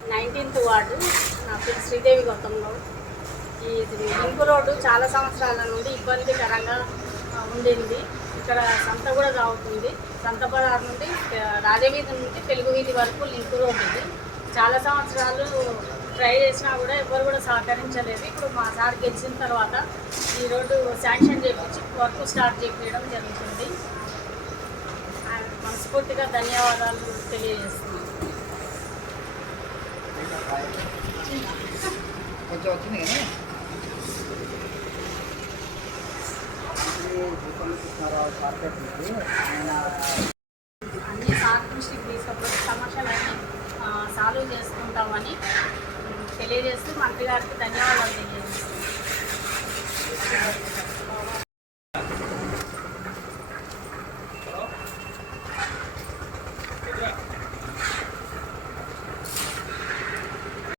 Nineteenth ward నా పేరు శ్రీదేవి గౌతంలో ఈ ఇంపు రోడ్డు చాలా సంవత్సరాల నుండి ఇబ్బందికరంగా ఉండింది. ఇక్కడ సంత కూడా తాగుతుంది సంత బజార్ నుండి రాజవీధి నుండి తెలుగు వీధి వరకు లింక్ రోడ్ ఉంది చాలా సంవత్సరాలు ట్రై చేసినా కూడా ఎవరు కూడా సహకరించలేదు. ఇప్పుడు మా సార్ గెలిచిన తర్వాత ఈ రోడ్డు శాంక్షన్ చేయించి వర్క్ స్టార్ట్ చేయడం జరుగుతుంది. మనస్ఫూర్తిగా ధన్యవాదాలు తెలియజేస్తున్నాను కొంచెం వచ్చింది అన్ని సార్ దృష్టికి తీసుకపోతే సమస్యలన్నీ సాల్వ్ చేసుకుంటామని తెలియజేస్తూ మంత్రి గారికి ధన్యవాదాలు తెలియజేస్తున్నాను Yeah.